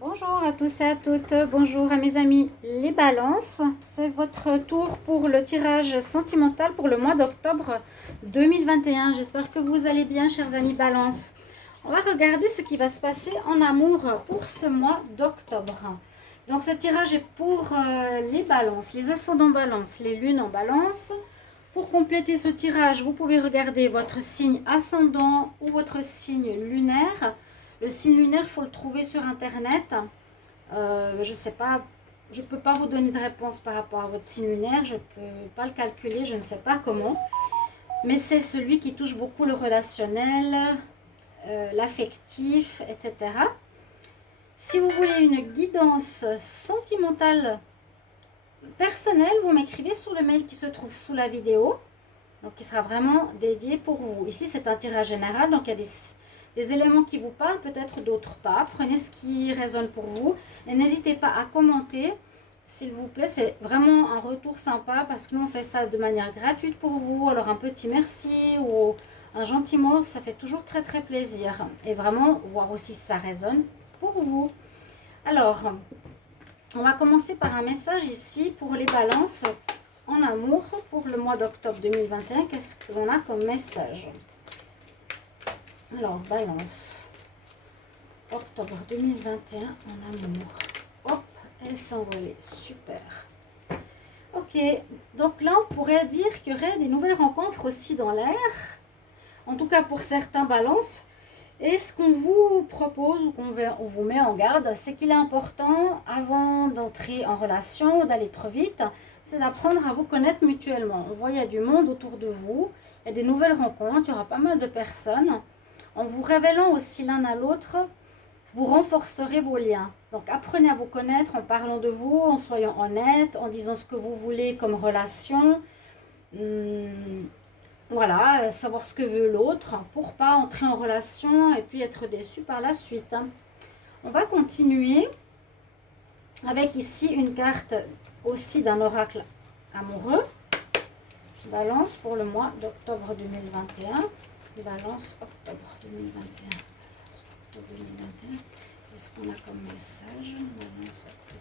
Bonjour à tous et à toutes, bonjour à mes amis les balances. C'est votre tour pour le tirage sentimental pour le mois d'octobre 2021. J'espère que vous allez bien, chers amis balance. On va regarder ce qui va se passer en amour pour ce mois d'octobre. Donc ce tirage est pour les balances, les ascendants balance, les lunes en balance. Pour compléter ce tirage, vous pouvez regarder votre signe ascendant ou votre signe lunaire. Le signe lunaire, il faut le trouver sur Internet. Je ne sais pas, je ne peux pas vous donner de réponse par rapport à votre signe lunaire. Je ne peux pas le calculer, je ne sais pas comment. Mais c'est celui qui touche beaucoup le relationnel, l'affectif, etc. Si vous voulez une guidance sentimentale personnelle, vous m'écrivez sur le mail qui se trouve sous la vidéo. Donc, qui sera vraiment dédié pour vous. Ici, c'est un tirage général, donc il y a des éléments qui vous parlent, peut-être d'autres pas. Prenez ce qui résonne pour vous et n'hésitez pas à commenter, s'il vous plaît. C'est vraiment un retour sympa parce que nous, on fait ça de manière gratuite pour vous. Alors, un petit merci ou un gentil mot, ça fait toujours très, très plaisir. Et vraiment, voir aussi si ça résonne pour vous. Alors, on va commencer par un message ici pour les balances en amour pour le mois d'octobre 2021. Qu'est-ce qu'on a comme message? Alors, balance. Octobre 2021 en amour. Hop, elle s'envolait. Super. Ok, donc là, on pourrait dire qu'il y aurait des nouvelles rencontres aussi dans l'air. En tout cas, pour certains balances. Et ce qu'on vous propose ou on vous met en garde, c'est qu'il est important, avant d'entrer en relation, d'aller trop vite, c'est d'apprendre à vous connaître mutuellement. On voit qu'il y a du monde autour de vous, il y a des nouvelles rencontres, il y aura pas mal de personnes. En vous révélant aussi l'un à l'autre, vous renforcerez vos liens. Donc apprenez à vous connaître en parlant de vous, en soyant honnête, en disant ce que vous voulez comme relation. Voilà, savoir ce que veut l'autre pour pas entrer en relation et puis être déçu par la suite. On va continuer avec ici une carte aussi d'un oracle amoureux. Balance pour le mois d'octobre 2021. Balance octobre 2021. Balance octobre 2021. Qu'est-ce qu'on a comme message? Balance octobre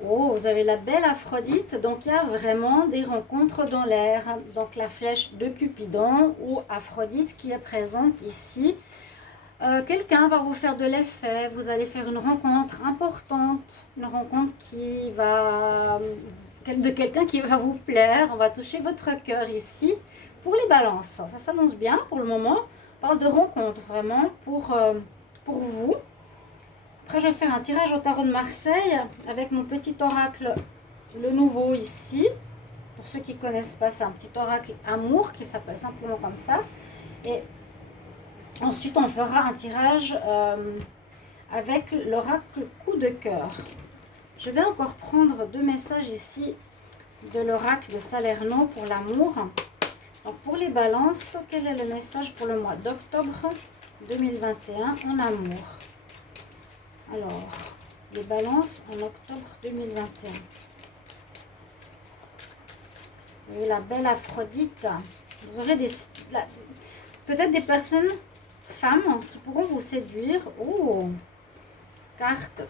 2021. Oh, vous avez la belle Aphrodite, donc il y a vraiment des rencontres dans l'air. Donc la flèche de Cupidon ou Aphrodite qui est présente ici. Quelqu'un va vous faire de l'effet, vous allez faire une rencontre importante, une rencontre de quelqu'un qui va vous plaire. On va toucher votre cœur ici. Pour les balances, ça s'annonce bien pour le moment. On parle de rencontre vraiment pour vous. Après, je vais faire un tirage au tarot de Marseille avec mon petit oracle, le nouveau ici. Pour ceux qui ne connaissent pas, c'est un petit oracle amour qui s'appelle simplement comme ça. Et ensuite, on fera un tirage avec l'oracle coup de cœur. Je vais encore prendre deux messages ici de l'oracle de Salerno pour l'amour. Donc, pour les balances, quel est le message pour le mois d'octobre 2021 en amour? Alors, les balances en octobre 2021. Vous avez la belle Aphrodite. Vous aurez peut-être des personnes, femmes, qui pourront vous séduire. Oh, carte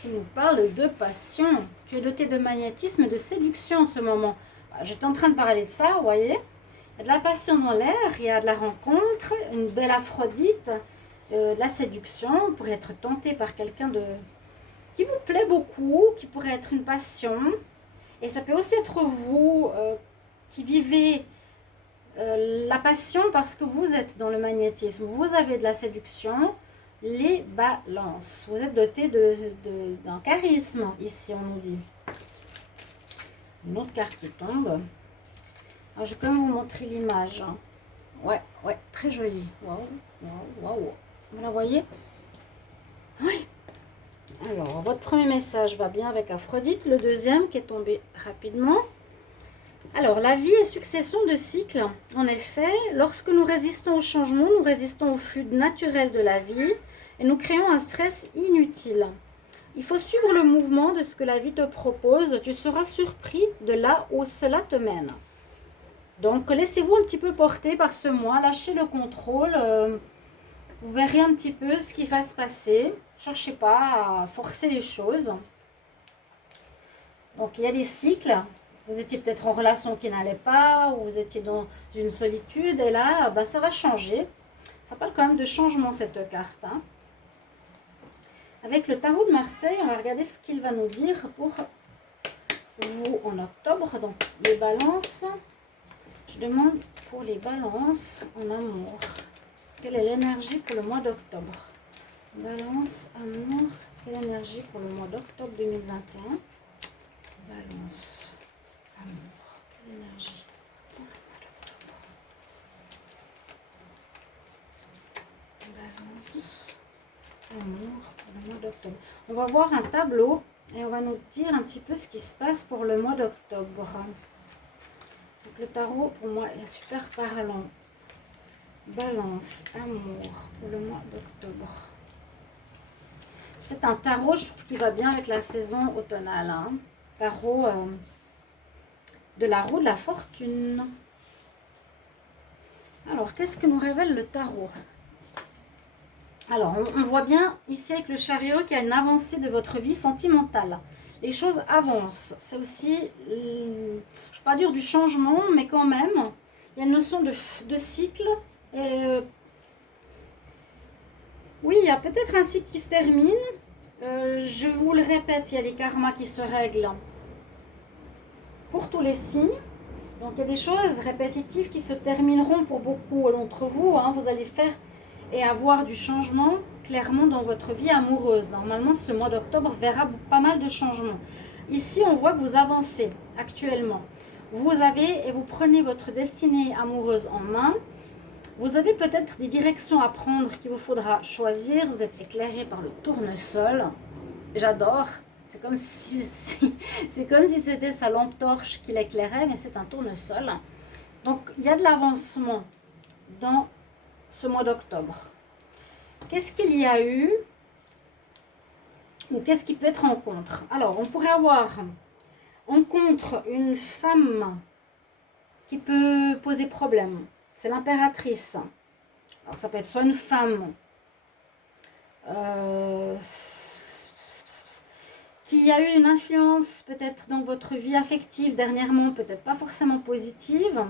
qui nous parle de passion. Tu es doté de magnétisme et de séduction en ce moment. J'étais en train de parler de ça, vous voyez. Il y a de la passion dans l'air, il y a de la rencontre, une belle Aphrodite. La séduction, vous pourrez être tenté par quelqu'un qui vous plaît beaucoup, qui pourrait être une passion. Et ça peut aussi être vous qui vivez la passion parce que vous êtes dans le magnétisme. Vous avez de la séduction, les balances. Vous êtes doté d'un charisme, ici on nous dit. Une autre carte qui tombe. Alors, je vais quand même vous montrer l'image. Ouais, très jolie. Waouh. Vous la voyez? Oui. Alors, votre premier message va bien avec Aphrodite. Le deuxième qui est tombé rapidement. Alors, la vie est succession de cycles. En effet, lorsque nous résistons au changement, nous résistons au flux naturel de la vie et nous créons un stress inutile. Il faut suivre le mouvement de ce que la vie te propose. Tu seras surpris de là où cela te mène. Donc, laissez-vous un petit peu porter par ce mois. Lâchez le contrôle. Vous verrez un petit peu ce qui va se passer. Cherchez pas à forcer les choses. Donc, il y a des cycles. Vous étiez peut-être en relation qui n'allait pas, ou vous étiez dans une solitude, et là, ben, ça va changer. Ça parle quand même de changement, cette carte. Hein. Avec le tarot de Marseille, on va regarder ce qu'il va nous dire pour vous en octobre. Donc, les balances. Je demande pour les balances en amour. Quelle est l'énergie pour le mois d'octobre? Balance, amour. Quelle énergie pour le mois d'octobre 2021? Balance, amour. Quelle énergie pour le mois d'octobre? Balance, amour pour le mois d'octobre. On va voir un tableau et on va nous dire un petit peu ce qui se passe pour le mois d'octobre. Donc le tarot pour moi est super parlant. Balance, amour pour le mois d'octobre. C'est un tarot, je trouve, qui va bien avec la saison automnale. Hein. Tarot de la roue de la fortune. Alors, qu'est-ce que nous révèle le tarot? Alors, on voit bien ici avec le chariot qu'il y a une avancée de votre vie sentimentale. Les choses avancent. C'est aussi, je ne vais pas dire du changement, mais quand même, il y a une notion de cycle. Oui, il y a peut-être un cycle qui se termine. Je vous le répète, il y a les karmas qui se règlent pour tous les signes. Donc, il y a des choses répétitives qui se termineront pour beaucoup d'entre vous. Hein. Vous allez faire et avoir du changement clairement dans votre vie amoureuse. Normalement, ce mois d'octobre verra pas mal de changements. Ici, on voit que vous avancez actuellement. Vous avez et vous prenez votre destinée amoureuse en main. Vous avez peut-être des directions à prendre qu'il vous faudra choisir. Vous êtes éclairé par le tournesol. J'adore. C'est comme si c'était sa lampe torche qui l'éclairait, mais c'est un tournesol. Donc, il y a de l'avancement dans ce mois d'octobre. Qu'est-ce qu'il y a eu ou qu'est-ce qui peut être en contre? Alors, on pourrait avoir en contre une femme qui peut poser problème. C'est l'impératrice. Alors, ça peut être soit une femme qui a eu une influence peut-être dans votre vie affective dernièrement, peut-être pas forcément positive.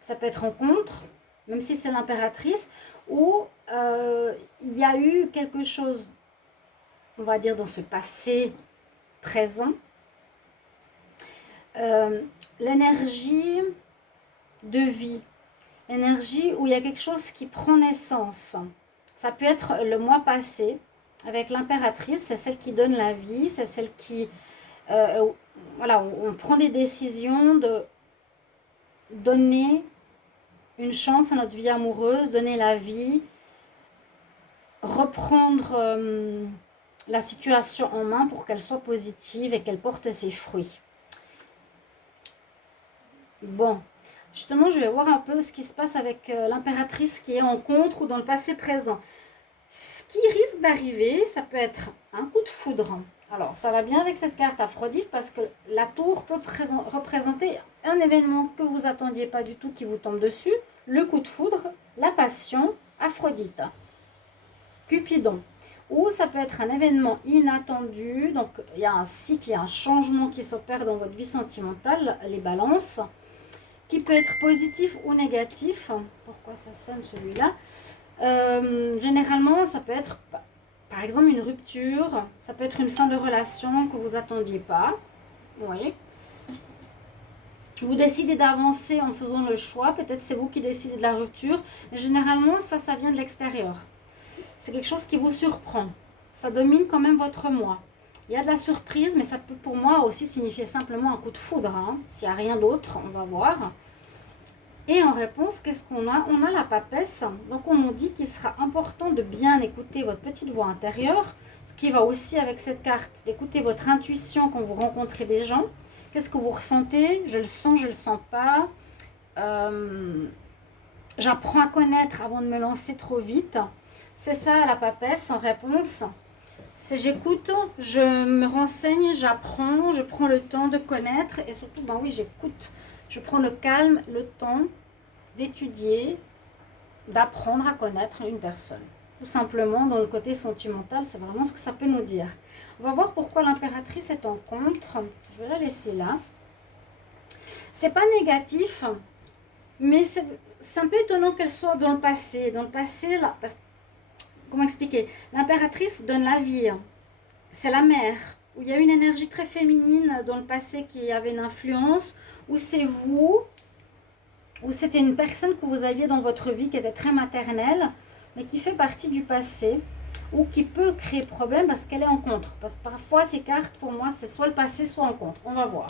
Ça peut être en contre, même si c'est l'impératrice, ou il y a eu quelque chose, on va dire, dans ce passé présent. L'énergie de vie, l'énergie où il y a quelque chose qui prend naissance. Ça peut être le mois passé avec l'impératrice, c'est celle qui donne la vie, c'est celle qui, voilà, on prend des décisions de donner une chance à notre vie amoureuse, donner la vie, reprendre la situation en main pour qu'elle soit positive et qu'elle porte ses fruits. Bon, justement, je vais voir un peu ce qui se passe avec l'impératrice qui est en contre ou dans le passé présent. Ce qui risque d'arriver, ça peut être un coup de foudre. Alors, ça va bien avec cette carte Aphrodite parce que la tour peut représenter un événement que vous attendiez pas du tout qui vous tombe dessus. Le coup de foudre, la passion, Aphrodite, Cupidon. Ou ça peut être un événement inattendu. Donc, il y a un cycle, il y a un changement qui s'opère dans votre vie sentimentale, les balances, qui peut être positif ou négatif. Pourquoi ça sonne celui-là? Généralement, ça peut être, par exemple, une rupture. Ça peut être une fin de relation que vous attendiez pas. Oui. Vous décidez d'avancer en faisant le choix. Peut-être c'est vous qui décidez de la rupture. Mais généralement, ça vient de l'extérieur. C'est quelque chose qui vous surprend. Ça domine quand même votre mois. Il y a de la surprise, mais ça peut pour moi aussi signifier simplement un coup de foudre. Hein. S'il n'y a rien d'autre, on va voir. Et en réponse, qu'est-ce qu'on a? On a la papesse. Donc, on nous dit qu'il sera important de bien écouter votre petite voix intérieure. Ce qui va aussi avec cette carte, d'écouter votre intuition quand vous rencontrez des gens. Qu'est-ce que vous ressentez? Je le sens, je le sens pas. J'apprends à connaître avant de me lancer trop vite. C'est ça la papesse en réponse. C'est j'écoute, je me renseigne, j'apprends, je prends le temps de connaître et surtout, ben oui, j'écoute. Je prends le calme, le temps d'étudier, d'apprendre à connaître une personne. Tout simplement, dans le côté sentimental, c'est vraiment ce que ça peut nous dire. On va voir pourquoi l'impératrice est en contre. Je vais la laisser là. C'est pas négatif, mais c'est un peu étonnant qu'elle soit dans le passé. Dans le passé, là, parce, comment expliquer? L'impératrice donne la vie. C'est la mère, où il y a une énergie très féminine dans le passé qui avait une influence, ou c'est vous, ou c'était une personne que vous aviez dans votre vie qui était très maternelle, mais qui fait partie du passé, ou qui peut créer problème parce qu'elle est en contre. Parce que parfois, ces cartes, pour moi, c'est soit le passé, soit en contre. On va voir.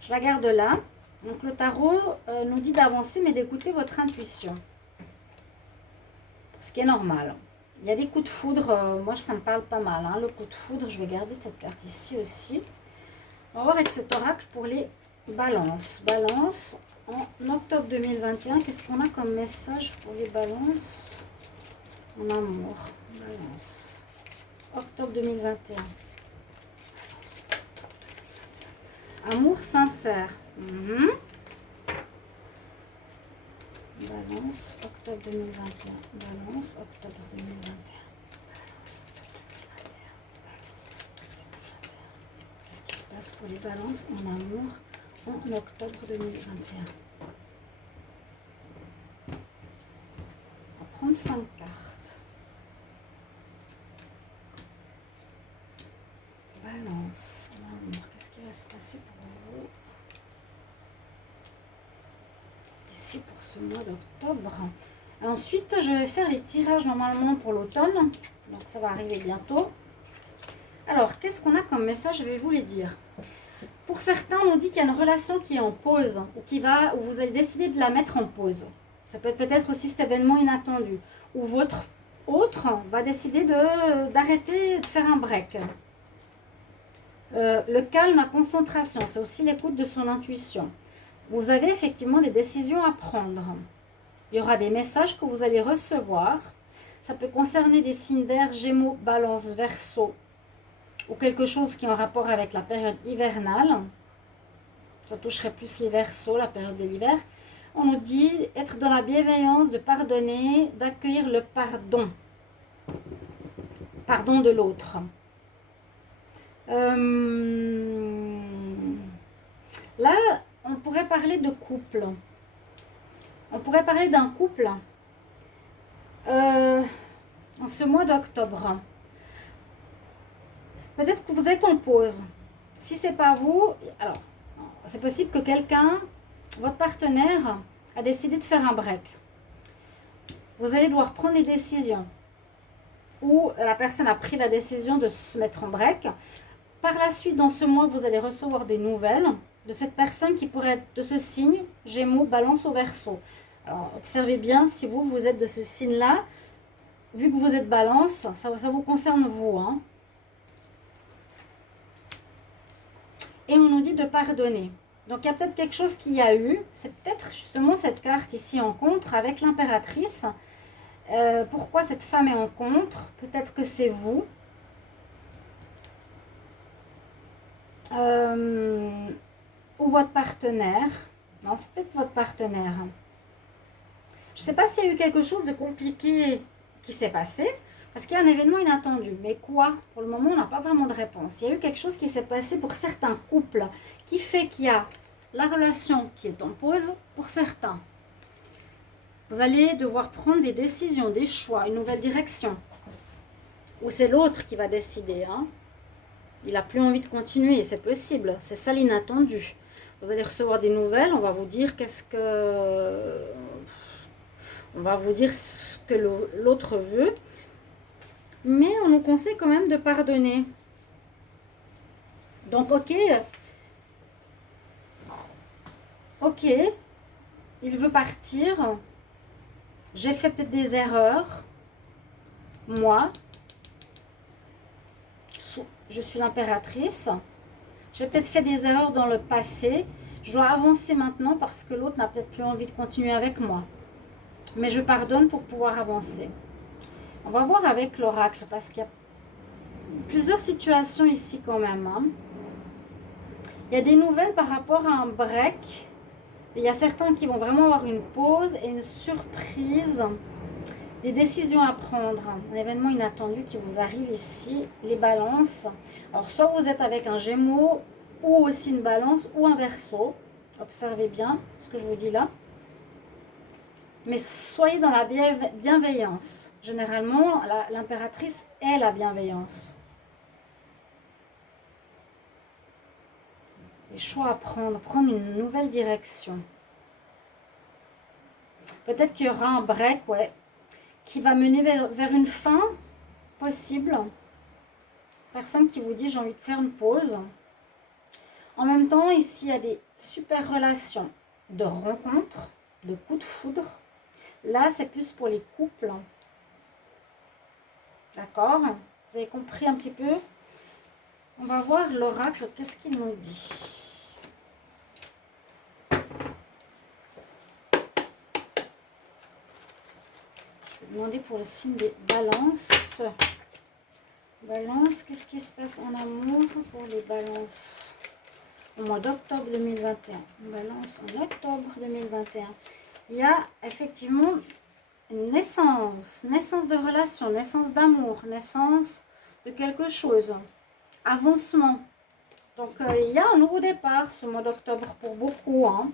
Je la garde là. Donc, le tarot nous dit d'avancer, mais d'écouter votre intuition. Ce qui est normal. Il y a des coups de foudre, moi ça me parle pas mal, hein, le coup de foudre, je vais garder cette carte ici aussi. On va voir avec cet oracle pour les balances. Balance en octobre 2021, qu'est-ce qu'on a comme message pour les balances en amour? Balance. Octobre 2021. Balance, octobre 2021. Amour sincère. Balance, octobre 2021. Balance, octobre 2021. Qu'est-ce qui se passe pour les balances en amour en octobre 2021? On va prendre 5 cartes. Balance en amour. Qu'est-ce qui va se passer pour vous ici pour ce mois d'octobre? Ensuite, je vais faire les tirages normalement pour l'automne. Donc, ça va arriver bientôt. Alors, qu'est-ce qu'on a comme message? Je vais vous les dire. Pour certains, on nous dit qu'il y a une relation qui est en pause ou vous allez décider de la mettre en pause. Ça peut être peut-être aussi cet événement inattendu. Ou votre autre va décider d'arrêter de faire un break. Le calme, la concentration, c'est aussi l'écoute de son intuition. Vous avez effectivement des décisions à prendre. Il y aura des messages que vous allez recevoir. Ça peut concerner des signes d'air, Gémeaux, Balance, Verseau, ou quelque chose qui est en rapport avec la période hivernale. Ça toucherait plus les Verseaux, la période de l'hiver. On nous dit être dans la bienveillance, de pardonner, d'accueillir le pardon. Pardon de l'autre. Là, on pourrait parler de couple. On pourrait parler d'un couple en ce mois d'octobre. Peut-être que vous êtes en pause. Si ce n'est pas vous, alors, c'est possible que quelqu'un, votre partenaire, a décidé de faire un break. Vous allez devoir prendre des décisions. Ou la personne a pris la décision de se mettre en break. Par la suite, dans ce mois, vous allez recevoir des nouvelles de cette personne qui pourrait être de ce signe, Gémeaux, Balance ou Verseau. Alors, observez bien si vous êtes de ce signe-là. Vu que vous êtes Balance, ça vous concerne vous. Hein. Et on nous dit de pardonner. Donc, il y a peut-être quelque chose qu'il y a eu. C'est peut-être justement cette carte ici en contre avec l'impératrice. Pourquoi cette femme est en contre? Peut-être que c'est vous. Ou votre partenaire. Non, c'est peut-être votre partenaire. Je ne sais pas s'il y a eu quelque chose de compliqué qui s'est passé, parce qu'il y a un événement inattendu. Mais quoi? Pour le moment, on n'a pas vraiment de réponse. Il y a eu quelque chose qui s'est passé pour certains couples, qui fait qu'il y a la relation qui est en pause pour certains. Vous allez devoir prendre des décisions, des choix, une nouvelle direction. Ou c'est l'autre qui va décider, hein. Il n'a plus envie de continuer, c'est possible. C'est ça l'inattendu. Vous allez recevoir des nouvelles, on va vous dire on va vous dire ce que l'autre veut. Mais on nous conseille quand même de pardonner. Donc, ok, il veut partir. J'ai fait peut-être des erreurs. Moi, je suis l'impératrice. J'ai peut-être fait des erreurs dans le passé. Je dois avancer maintenant parce que l'autre n'a peut-être plus envie de continuer avec moi. Mais je pardonne pour pouvoir avancer. On va voir avec l'oracle parce qu'il y a plusieurs situations ici quand même. Hein. Il y a des nouvelles par rapport à un break. Il y a certains qui vont vraiment avoir une pause et une surprise. Des décisions à prendre. Un événement inattendu qui vous arrive ici. Les balances. Alors soit vous êtes avec un Gémeaux ou aussi une balance ou un Verseau. Observez bien ce que je vous dis là. Mais soyez dans la bienveillance. Généralement, l'impératrice est la bienveillance. Des choix à prendre une nouvelle direction. Peut-être qu'il y aura un break, ouais, qui va mener vers une fin possible. Personne qui vous dit j'ai envie de faire une pause. En même temps, ici, il y a des super relations de rencontres, de coups de foudre. Là, c'est plus pour les couples. D'accord? Vous avez compris un petit peu? On va voir l'oracle, qu'est-ce qu'il nous dit? Je vais demander pour le signe des balances. Balance, qu'est-ce qui se passe en amour pour les balances au mois d'octobre 2021? Balance en octobre 2021. Il y a effectivement une naissance de relation, naissance d'amour, naissance de quelque chose, avancement. Donc, il y a un nouveau départ ce mois d'octobre pour beaucoup. Hein.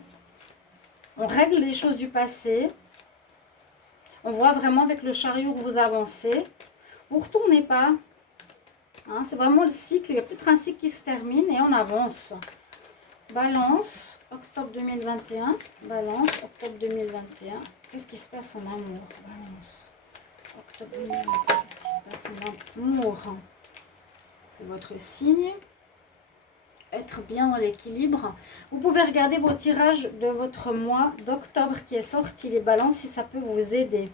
On règle les choses du passé. On voit vraiment avec le chariot que vous avancez. Vous ne retournez pas. Hein, c'est vraiment le cycle. Il y a peut-être un cycle qui se termine et on avance. Balance, octobre 2021. Balance, octobre 2021. Qu'est-ce qui se passe en amour? Balance, octobre 2021. Qu'est-ce qui se passe en amour? C'est votre signe. Être bien dans l'équilibre. Vous pouvez regarder vos tirages de votre mois d'octobre qui est sorti, les balances, si ça peut vous aider.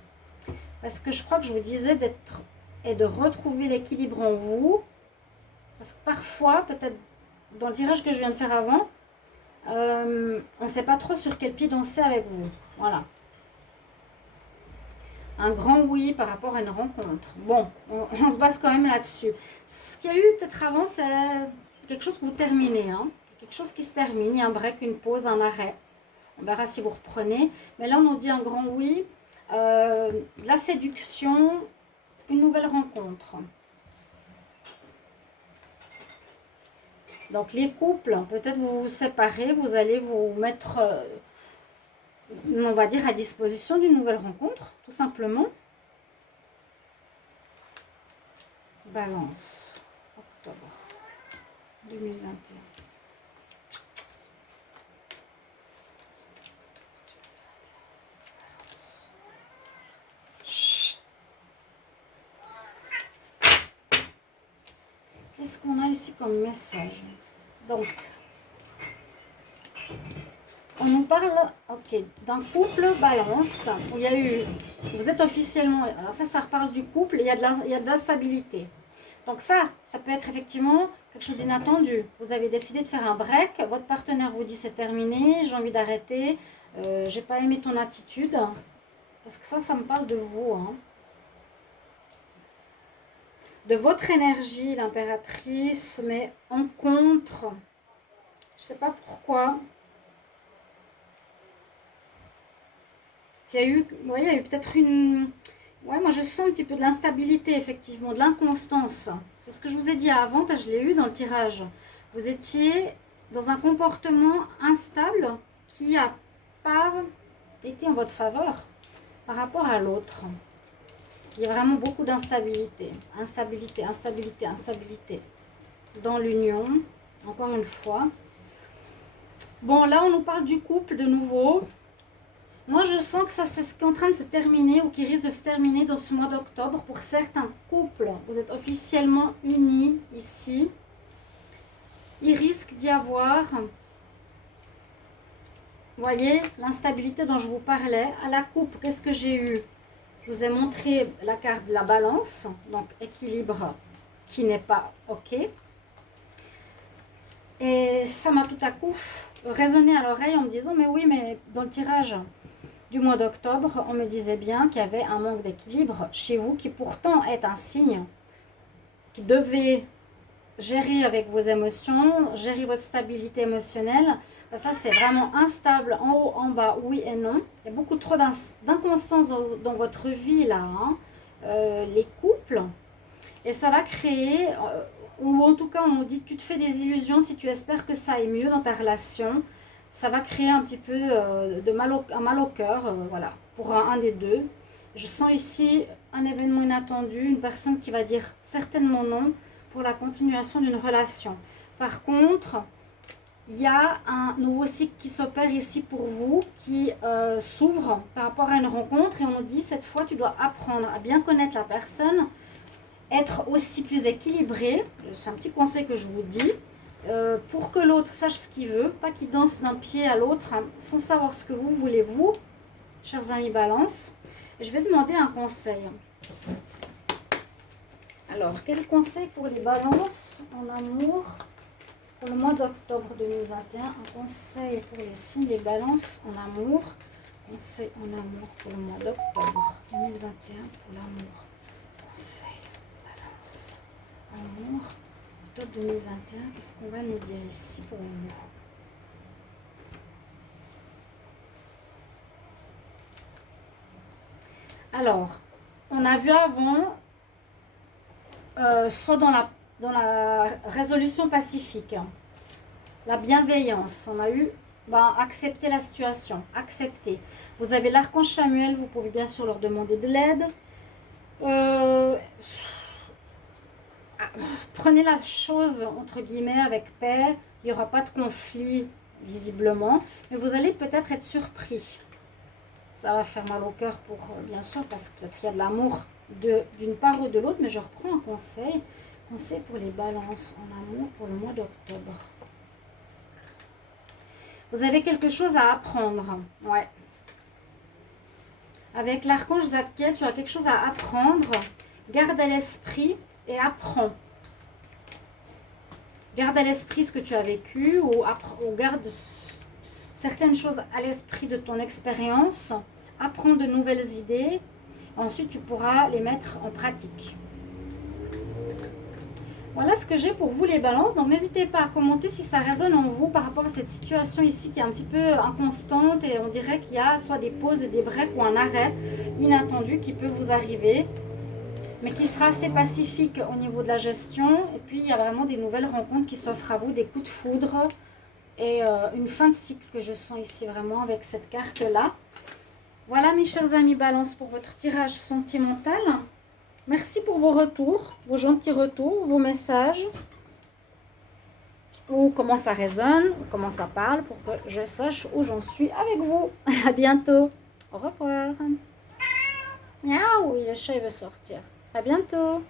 Parce que je crois que je vous disais d'être et de retrouver l'équilibre en vous. Parce que parfois, peut-être dans le tirage que je viens de faire avant, on ne sait pas trop sur quel pied danser avec vous. Voilà. Un grand oui par rapport à une rencontre. Bon, on se base quand même là-dessus. Ce qu'il y a eu peut-être avant, c'est quelque chose que vous terminez. Hein. Quelque chose qui se termine. Il y a un break, une pause, un arrêt. On verra si vous reprenez. Mais là, on nous dit un grand oui. La séduction, une nouvelle rencontre. Donc, les couples, peut-être vous vous séparez, vous allez vous mettre, on va dire, à disposition d'une nouvelle rencontre, tout simplement. Balance, octobre 2021. Qu'est-ce qu'on a ici comme message? Donc, on nous parle d'un couple balance où il y a eu, vous êtes officiellement, alors ça reparle du couple, il y a de l'instabilité. Donc ça peut être effectivement quelque chose d'inattendu. Vous avez décidé de faire un break, votre partenaire vous dit c'est terminé, j'ai envie d'arrêter, j'ai pas aimé ton attitude. Parce que ça me parle de vous. Hein. De votre énergie, l'impératrice, mais en contre. Je sais pas pourquoi. Il y a eu, vous voyez, il y a eu peut-être une... Ouais, moi je sens un petit peu de l'instabilité, effectivement, de l'inconstance. C'est ce que je vous ai dit avant, parce que je l'ai eu dans le tirage. Vous étiez dans un comportement instable qui n'a pas été en votre faveur par rapport à l'autre. Il y a vraiment beaucoup d'instabilité. Instabilité, instabilité, instabilité. Dans l'union, encore une fois. Bon, là, on nous parle du couple de nouveau. Moi, je sens que ça, c'est ce qui est en train de se terminer ou qui risque de se terminer dans ce mois d'octobre. Pour certains couples, vous êtes officiellement unis ici. Il risque d'y avoir, vous voyez, l'instabilité dont je vous parlais. À la coupe, qu'est-ce que j'ai eu? Je vous ai montré la carte de la balance, donc équilibre qui n'est pas OK. Et ça m'a tout à coup résonné à l'oreille en me disant, mais oui, mais dans le tirage du mois d'octobre, on me disait bien qu'il y avait un manque d'équilibre chez vous, qui pourtant est un signe qui devez gérer avec vos émotions, gérer votre stabilité émotionnelle. Ben ça, c'est vraiment instable en haut, en bas, oui et non. Il y a beaucoup trop d'inconstance dans votre vie là, hein. Les couples. Et ça va créer, ou en tout cas on dit tu te fais des illusions si tu espères que ça aille mieux dans ta relation. Ça va créer un petit peu un mal au cœur, voilà, pour un des deux. Je sens ici un événement inattendu, une personne qui va dire certainement non pour la continuation d'une relation. Par contre, il y a un nouveau cycle qui s'opère ici pour vous, qui s'ouvre par rapport à une rencontre. Et on dit, cette fois, tu dois apprendre à bien connaître la personne, être aussi plus équilibré. C'est un petit conseil que je vous dis. Pour que l'autre sache ce qu'il veut, pas qu'il danse d'un pied à l'autre hein, sans savoir ce que vous voulez, vous, chers amis Balance. Je vais demander un conseil. Alors, quel conseil pour les balances en amour pour le mois d'octobre 2021? Un conseil pour les signes des balances en amour. Conseil en amour pour le mois d'octobre 2021 pour l'amour. Conseil, balance, amour, octobre 2021. Qu'est-ce qu'on va nous dire ici pour vous? Alors, on a vu avant, soit dans la résolution pacifique, la bienveillance, on a eu accepter la situation, accepter. Vous avez l'archange Chamuel, vous pouvez bien sûr leur demander de l'aide. Prenez la chose entre guillemets avec paix, il n'y aura pas de conflit visiblement, mais vous allez peut-être être surpris. Ça va faire mal au cœur pour, bien sûr, parce que peut-être il y a de l'amour d'une part ou de l'autre, mais je reprends un conseil. Conseil pour les balances en amour pour le mois d'octobre. Vous avez quelque chose à apprendre. Ouais. Avec l'archange Zadkiel, tu as quelque chose à apprendre. Garde à l'esprit et apprends. Garde à l'esprit ce que tu as vécu ou garde certaines choses à l'esprit de ton expérience, apprends de nouvelles idées, ensuite tu pourras les mettre en pratique. Voilà ce que j'ai pour vous les balances, donc n'hésitez pas à commenter si ça résonne en vous par rapport à cette situation ici qui est un petit peu inconstante et on dirait qu'il y a soit des pauses et des breaks ou un arrêt inattendu qui peut vous arriver, mais qui sera assez pacifique au niveau de la gestion. Et puis il y a vraiment des nouvelles rencontres qui s'offrent à vous, des coups de foudre. Et une fin de cycle que je sens ici vraiment avec cette carte-là. Voilà mes chers amis Balance pour votre tirage sentimental. Merci pour vos retours, vos gentils retours, vos messages. Ou comment ça résonne, ou comment ça parle pour que je sache où j'en suis avec vous. À bientôt. Au revoir. Miaou, le chat il veut sortir. À bientôt.